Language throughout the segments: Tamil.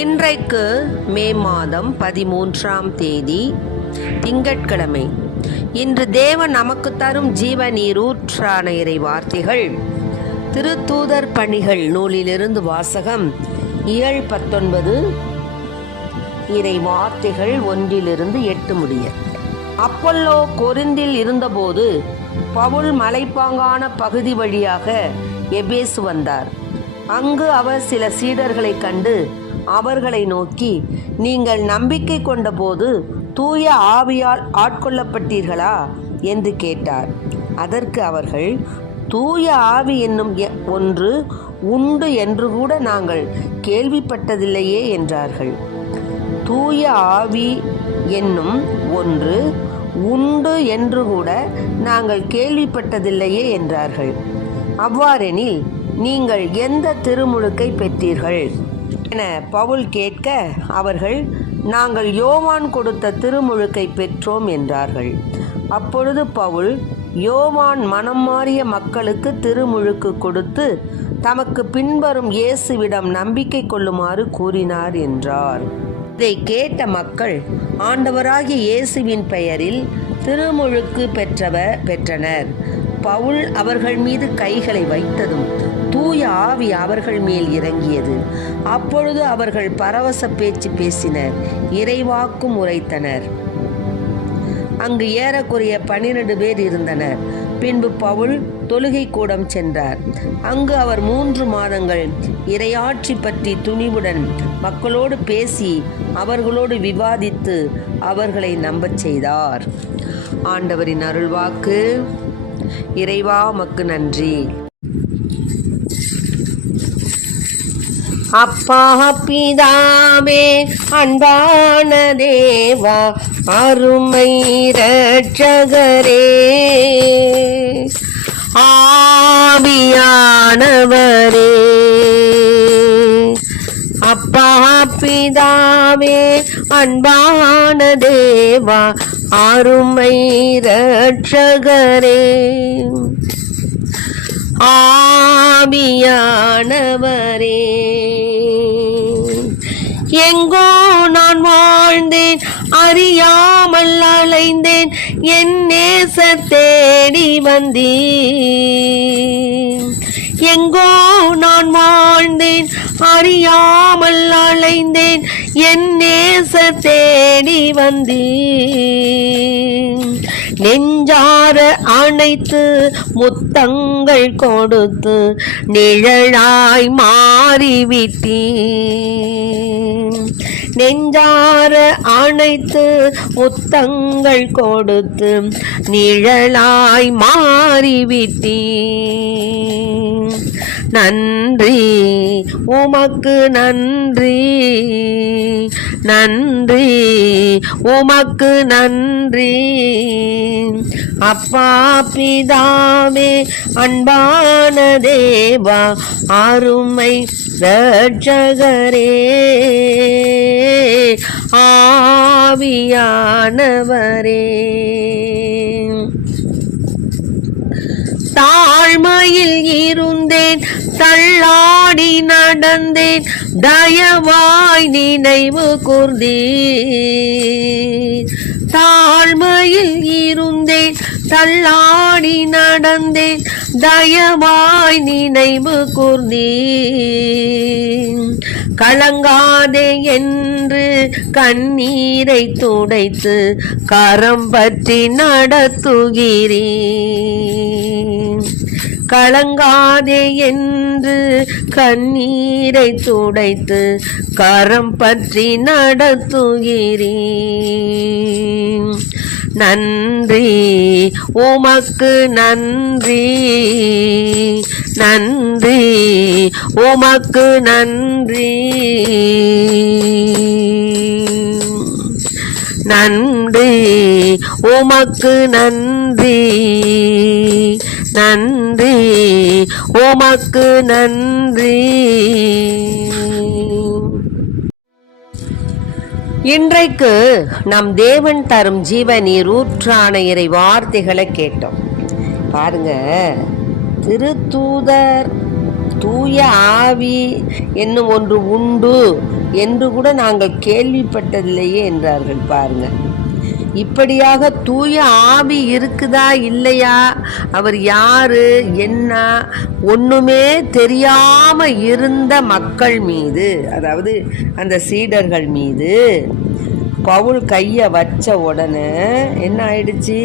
இன்றைக்கு மே மாதம் 13ஆம் தேதி திங்கட்கிழமை. இன்று தேவன் நமக்கு தரும் ஜீவ நீரூற்றான இறை வார்த்தைகள் திருத்தூதர் பணிகள் நூலிலிருந்து வாசகம். இயல் 19 இறை வார்த்தைகள் 1-8 முடிய. அப்பல்லோ கொரிந்தில் இருந்தபோது பவுல் மலைப்பாங்கான பகுதி வழியாக எபேசு வந்தார். அங்கு அவர் சில சீடர்களை கண்டு அவர்களை நோக்கி, நீங்கள் நம்பிக்கை கொண்டபோது தூய ஆவியால் ஆட்கொள்ளப்பட்டீர்களா என்று கேட்டார். அதற்கு அவர்கள், தூய ஆவி என்னும் ஒன்று உண்டு என்று கூட நாங்கள் கேள்விப்பட்டதில்லையே என்றார்கள். தூய ஆவி என்னும் ஒன்று உண்டு என்று கூட நாங்கள் கேள்விப்பட்டதில்லையே என்றார்கள். அவ்வாறெனில் நீங்கள் எந்த திருமுழுக்கை பெற்றீர்கள் என பவுல் கேட்க, அவர்கள், நாங்கள் யோவான் கொடுத்த திருமுழுக்கை பெற்றோம் என்றார்கள். அப்பொழுது பவுல், யோவான் மனம் மாறிய மக்களுக்கு திருமுழுக்கு கொடுத்து தமக்கு பின்வரும் இயேசுவிடம் நம்பிக்கை கொள்ளுமாறு கூறினார் என்றார். இதை கேட்ட மக்கள் ஆண்டவராகிய இயேசுவின் பெயரில் திருமுழுக்கு பெற்றனர். பவுல் அவர்கள் மீது கைகளை வைத்ததும் தூய ஆவி அவர்கள் மேல் இறங்கியது. அப்பொழுது அவர்கள் பரவச பேச்சு பேசினர், இறைவாக்கும் உரைத்தனர். அங்கு ஏறக்குறைய 12 பேர் இருந்தனர். பின்பு பவுல் தொழுகை கூடம் சென்றார். அங்கு அவர் 3 மாதங்கள் இறையாட்சி பற்றி துணிவுடன் மக்களோடு பேசி அவர்களோடு விவாதித்து அவர்களை நம்பச் செய்தார். ஆண்டவரின் அருள்வாக்கு. இறைவா உமக்கு நன்றி. அப்பா பிதாவே, அன்பான தேவா, அருமை இரட்சகரே, ஆவியானவரே. அப்பா பிதாவே, அன்பான தேவா, அருமை இரட்சகரே, ஆவியானவரே. எங்கோ நான் வாழ்ந்தேன், அறியாமல் அலைந்தேன், என் நேச தேடி வந்தேன். எங்கோ நான் வாழ்ந்தேன், அறியாமல் அலைந்தேன், என் நேச தேடி வந்தேன். நெஞ்சார அணைத்து முத்தங்கள் கொடுத்து நிழலாய் மாறிவிட்டேன். நெஞ்சார அணைத்து முத்தங்கள் கொடுத்து நிழலாய் மாறிவிட்டேன். நன்றி உமக்கு நன்றி, நன்றி உமக்கு நன்றி. அப்பா பிதாவே, அன்பான தேவா, அருமை இரட்சகரே, ஆவியானவரே. தாழ்மையில் இருந்தேன், தள்ளாடி நடந்தேன், தயவாய் நினைவு கூர்ந்தீர். தாழ்மையில் இருந்தேன், தள்ளாடி நடந்தேன், தயவாய் நினைவு கூர்ந்தீர். கலங்காதே என்று கண்ணீரை துடைத்து கரம் பற்றி நடத்துகிறேன். கலங்காதே என்று கண்ணீரை துடைத்து கரம் பற்றி நடத்துகிறேன். நன்றி உமக்கு நன்றி, நன்றி உமக்கு நன்றி, நன்றி உமக்கு நன்றி, நன்றி உமக்கு நன்றி. இன்றைக்கு நம் தேவன் தரும் ஜீவ நீரூற்றான இறை வார்த்தைகளை கேட்டோம். பாருங்க, திருத்தூதர் தூய ஆவி என்னும் ஒன்று உண்டு என்று கூட நாங்கள் கேள்விப்பட்டதில்லையே என்றார்கள். பாருங்க, இப்படியாக தூய ஆவி இருக்குதா இல்லையா, அவர் யாரு என்ன ஒண்ணுமே தெரியாம இருந்த மக்கள் மீது, அதாவது அந்த சீடர்கள் மீது பவுல் கையை வச்ச உடனே என்ன ஆயிடுச்சு?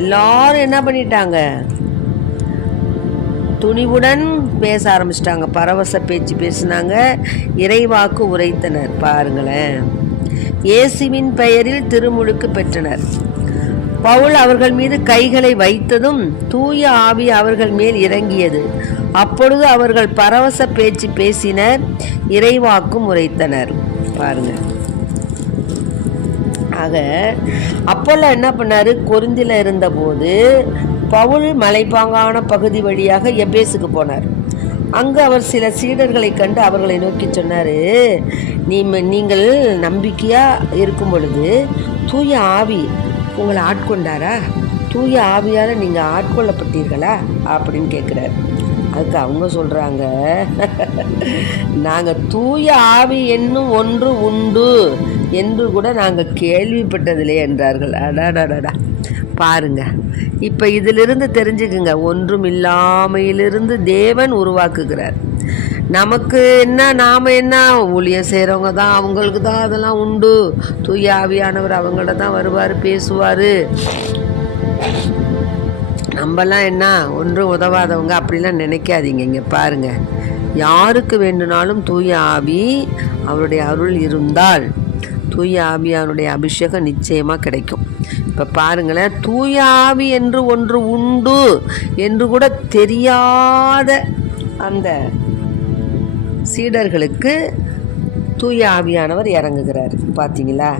எல்லாரும் என்ன பண்ணிட்டாங்க? துணிவுடன் பேச ஆரம்பிச்சிட்டாங்க, பரவச பேச்சு பேசினாங்க, இறைவாக்கு உரைத்தனர். பாருங்களேன், இயேசுவின் பெயரில் திருமுழுக்கு பெற்றனர். பவுல் அவர்கள் மீது கைகளை வைத்ததும் தூய ஆவி அவர்கள் மேல் இறங்கியது. அப்பொழுது அவர்கள் பரவச பேச்சு பேசினர், இறைவாக்கும் உரைத்தனர். பாருங்க, ஆக அப்போல்லா என்ன பண்ணாரு? கொரிந்தில இருந்தபோது பவுல் மலைப்பாங்கான பகுதி வழியாக எபேசுக்கு போனார். அங்கு அவர் சில சீடர்களை கண்டு அவர்களை நோக்கி சொன்னார், நீங்கள் நம்பிக்கையா இருக்கும் பொழுது தூய ஆவி உங்களை ஆட்கொண்டாரா? தூய ஆவியால் நீங்கள் ஆட்கொள்ளப்பட்டீர்களா அப்படின்னு கேட்குறாரு. அதுக்கு அவங்க சொல்கிறாங்க, நாங்கள் தூய ஆவி என்னும் ஒன்று உண்டு என்று கூட நாங்கள் கேள்விப்பட்டதில்லை என்றார்கள். அடாடாடா, பாருங்க, இப்போ இதிலிருந்து தெரிஞ்சுக்குங்க, ஒன்றும் இல்லாமையிலிருந்து தேவன் உருவாக்குகிறார். நமக்கு என்ன, நாம் என்ன, ஊழியம் செய்கிறவங்க தான், அவங்களுக்கு தான் அதெல்லாம் உண்டு. தூய ஆவியானவர் அவங்கள்ட்ட தான் வருவார், பேசுவார். நம்மலாம் என்ன, ஒன்றும் உதவாதவங்க அப்படிலாம் நினைக்காதீங்க. இங்கே பாருங்கள், யாருக்கு வேண்டுனாலும் தூய ஆவி அவருடைய அருள் இருந்தால் தூய ஆவியானுடைய அபிஷேகம் நிச்சயமாக கிடைக்கும். இப்போ பாருங்களேன், தூய ஆவி என்று ஒன்று உண்டு என்று கூட தெரியாத அந்த சீடர்களுக்கு தூய ஆவியானவர் இறங்குகிறார். பார்த்தீங்களா?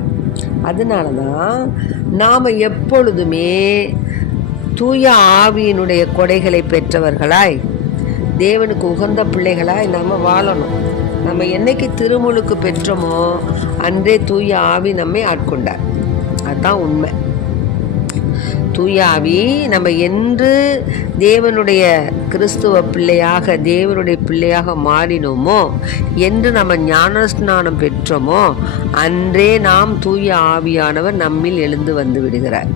அதனால தான் நாம் எப்பொழுதுமே தூய ஆவியினுடைய கொடைகளை பெற்றவர்களாய், தேவனுக்கு உகந்த பிள்ளைகளாய் நம்ம வாழணும். நம்ம என்னைக்கு திருமுழுக்கு பெற்றோமோ அன்றே தூய ஆவி நம்மை ஆட்கொண்டார். அதுதான் உண்மை. தூய ஆவி நம்ம என்று தேவனுடைய கிறிஸ்துவ பிள்ளையாக, தேவனுடைய பிள்ளையாக மாறினோமோ, என்று நம்ம ஞானஸ்நானம் பெற்றோமோ அன்றே நாம் தூய ஆவியானவர் நம்மில் எழுந்து வந்து விடுகிறார்.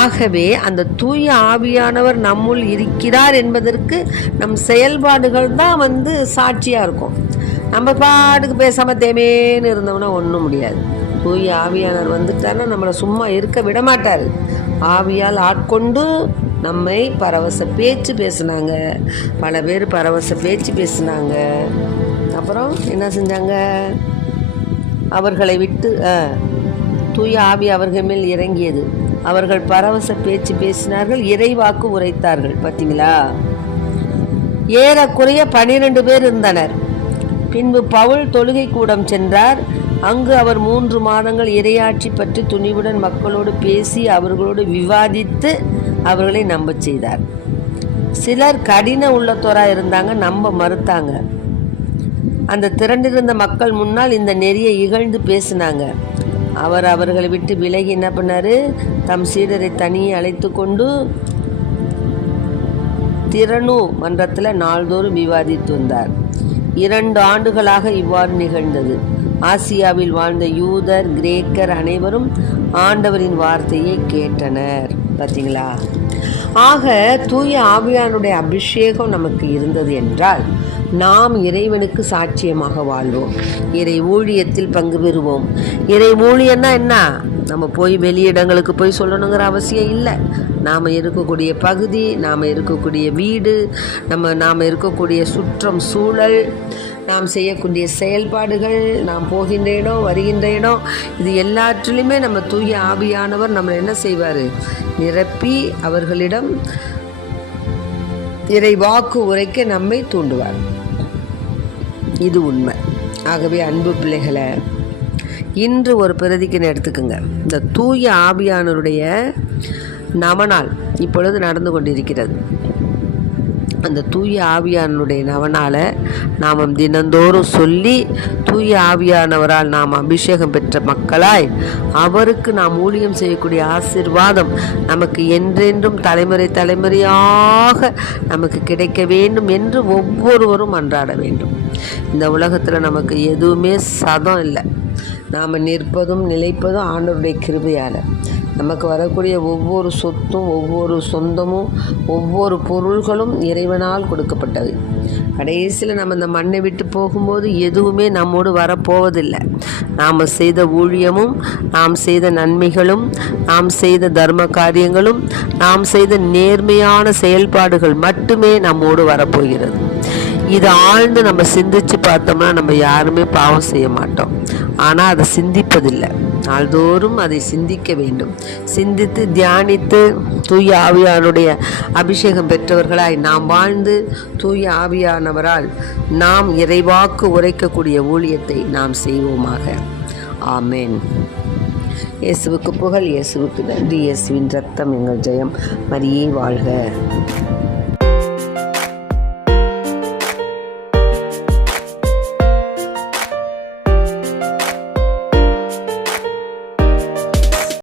ஆகவே அந்த தூய ஆவியானவர் நம்முள் இருக்கிறார் என்பதற்கு நம் செயல்பாடுகள் தான் சாட்சியாக இருக்கும். நம்ம பாட்டுக்கு பேசாமல் தேமேன்னு இருந்தோம்னா ஒன்றும் முடியாது. தூய ஆவியானவர் வந்துட்டாருன்னா நம்மளை சும்மா இருக்க விட மாட்டார். ஆவியால் ஆட்கொண்டு நம்மை பரவச பேச்சு பேசினாங்க. பல பேர் பரவச பேச்சு பேசினாங்க. அப்புறம் என்ன செஞ்சாங்க? அவர்களை விட்டு தூய ஆவி அவர்கள் மேல் இறங்கியது. அவர்கள் பரவச பேச்சு பேசினார்கள், இறைவாக்கு உரைத்தார்கள். பார்த்தீங்களா? ஏறக்குறைய 12 பேர் இருந்தனர். பின்பு பவுல் தொழுகை கூடம் சென்றார். அங்கு அவர் 3 மாதங்கள் இறையாட்சி பற்றி துணிவுடன் மக்களோடு பேசி அவர்களோடு விவாதித்து அவர்களை நம்ப செய்தார். சிலர் கடின உள்ளத்தோராக இருந்தாங்க, நம்ப மறுத்தாங்க. அந்த திரண்டிருந்த மக்கள் முன்னால் இந்த நெறியை இகழ்ந்து பேசினாங்க. அவர் அவர்களை விட்டு விலகி என்ன பண்ணாரு? தம் சீடரை தனியே அழைத்து கொண்டு திறனு மன்றத்தில் நாள்தோறும் விவாதித்து வந்தார். 2 ஆண்டுகளாக இவ்வாறு நிகழ்ந்தது. ஆசியாவில் வாழ்ந்த யூதர், கிரேக்கர் அனைவரும் ஆண்டவரின் வார்த்தையை கேட்டனர். பார்த்தீங்களா? ஆக தூய ஆவியானுடைய அபிஷேகம் நமக்கு இருந்தது என்றால் நாம் இறைவனுக்கு சாட்சியமாக வாழ்வோம். இறை ஊழியத்தில் பங்கு பெறுவோம். இறை ஊழியன்னா என்ன? நம்ம போய் வெளியிடங்களுக்கு போய் சொல்லணுங்கிற அவசியம் இல்லை. நாம் இருக்கக்கூடிய பகுதி, நாம் இருக்கக்கூடிய வீடு, நாம் இருக்கக்கூடிய சுற்றம் சூழல், நாம் செய்யக்கூடிய செயல்பாடுகள், நாம் போகின்ற இடம், வருகின்ற இடம், இது எல்லாற்றிலுமே நம்ம தூய ஆவியானவர் நம்மளை என்ன செய்வார்? நிரப்பி அவர்களிடம் இறை வாக்கு உரைக்க நம்மை தூண்டுவார். இது உண்மை. ஆகவே அன்பு பிள்ளைகளை, இன்று ஒரு பிரதிக்கினை எடுத்துக்கோங்க. இந்த தூய ஆவியானவருடைய நவநாள் இப்பொழுது நடந்து கொண்டிருக்கிறது. அந்த தூய ஆவியானுடைய நவனால் நாம் தினந்தோறும் சொல்லி தூய ஆவியானவரால் நாம் அபிஷேகம் பெற்ற மக்களாய் அவருக்கு நாம் ஊழியம் செய்யக்கூடிய ஆசீர்வாதம் நமக்கு என்றென்றும் தலைமுறையாக நமக்கு கிடைக்க வேண்டும் என்று ஒவ்வொருவரும் அன்றாட வேண்டும். இந்த உலகத்தில் நமக்கு எதுவுமே சதம் இல்லை. நாம் நிற்பதும் நிலைப்பதும் ஆண்டவருடைய கிருபையால். நமக்கு வரக்கூடிய ஒவ்வொரு சொத்தும், ஒவ்வொரு சொந்தமும், ஒவ்வொரு பொருள்களும் இறைவனால் கொடுக்கப்பட்டது. கடைசியில் நம்ம இந்த மண்ணை விட்டு போகும்போது எதுவுமே நம்மோடு வரப்போவதில்லை. நாம் செய்த ஊழியமும், நாம் செய்த நன்மைகளும், நாம் செய்த தர்ம காரியங்களும், நாம் செய்த நேர்மையான செயல்பாடுகள் மட்டுமே நம்மோடு வரப்போகிறது. இதை ஆழ்ந்து நம்ம சிந்திச்சு பார்த்தோம்னா நம்ம யாருமே பாவம் செய்ய மாட்டோம். ஆனால் அதை சிந்திப்பதில்லை. நாள்தோறும் அதை சிந்திக்க வேண்டும். சிந்தித்து தியானித்து தூய ஆவியானுடைய அபிஷேகம் பெற்றவர்களாய் நாம் வாழ்ந்து தூய ஆவியானவரால் நாம் இறைவாக்கு உரைக்கக்கூடிய ஊழியத்தை நாம் செய்வோமாக. ஆமென். இயேசுவுக்கு புகழ், இயேசுவுக்கு நன்றி. இயேசுவின் ரத்தம் எங்கள் ஜெயம். மரியே வாழ்க.